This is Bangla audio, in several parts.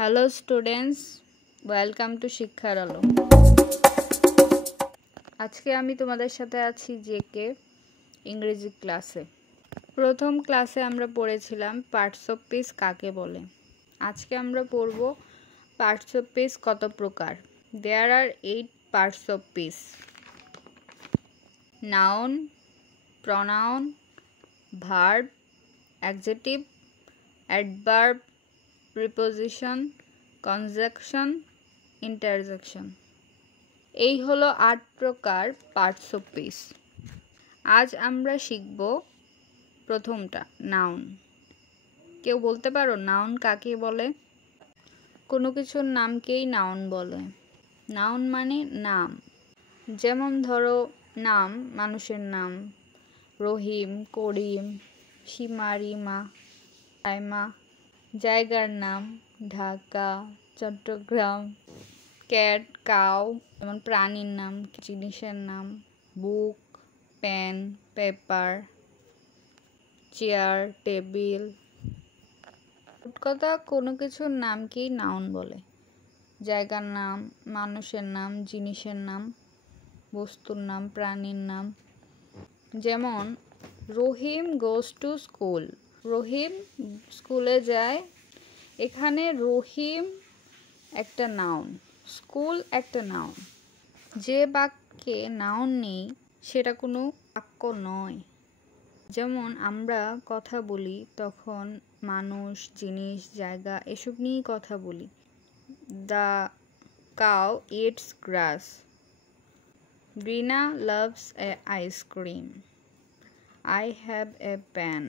হ্যালো স্টুডেন্টস, ওয়েলকাম টু শিক্ষার আলো। আজকে আমি তোমাদের সাথে আছি জেকে ইংরেজি ক্লাসে। প্রথম ক্লাসে আমরা পড়েছিলাম পার্টস অফ স্পিচ কাকে বলে। আজকে আমরা পড়ব পার্টস অফ স্পিচ কত প্রকার। দেয়ার আর 8 parts of speech: noun, pronoun, verb, adjective, adverb, preposition, conjunction, interjection. এই হলো 8 প্রকার পার্টস অফ স্পিচ। আজ আমরা শিখব প্রথমটা, নাউন। কেউ বলতে পারো নাউন কাকে বলে? কোনো কিছুর নামকেই নাউন বলে। নাউন মানে নাম। যেমন ধরো নাম, মানুষের নাম রহিম, করিম, সীমা, রিমা, সাইমা। জায়গার নাম ঢাকা, চট্টগ্রাম। ক্যাট, কাউ, যেমন প্রাণীর নাম। জিনিসের নাম বুক, পেন, পেপার, চেয়ার, টেবিল। মোট কথা কোনো কিছুর নামকেই নাউন বলে। জায়গার নাম, মানুষের নাম, জিনিসের নাম, বস্তুর নাম, প্রাণীর নাম। যেমন রহিম গোজ টু স্কুল। রহিম স্কুলে যায়। এখানে রহিম একটা নাউন, স্কুল একটা নাউন। যে বাক্যে নাউন নেই সেটা কোনো বাক্য নয়। যেমন আমরা কথা বলি, তখন মানুষ, জিনিস, জায়গা এসব নিয়েই কথা বলি। The cow eats grass. Rina loves a ice cream. I have a pen.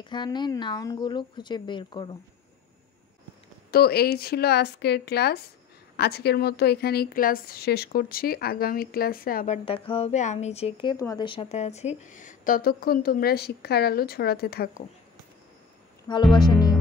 এখানে নাউনগুলো খুঁজে বের করো। তো এই ছিল আজকের ক্লাস। আজকের মতো এখানেই ক্লাস শেষ করছি। আগামী ক্লাসে আবার দেখা হবে। আমি জেকে তোমাদের সাথে আছি। ততক্ষণ তোমরা শিক্ষার আলো ছড়াতে থাকো। ভালোবাসা নিও।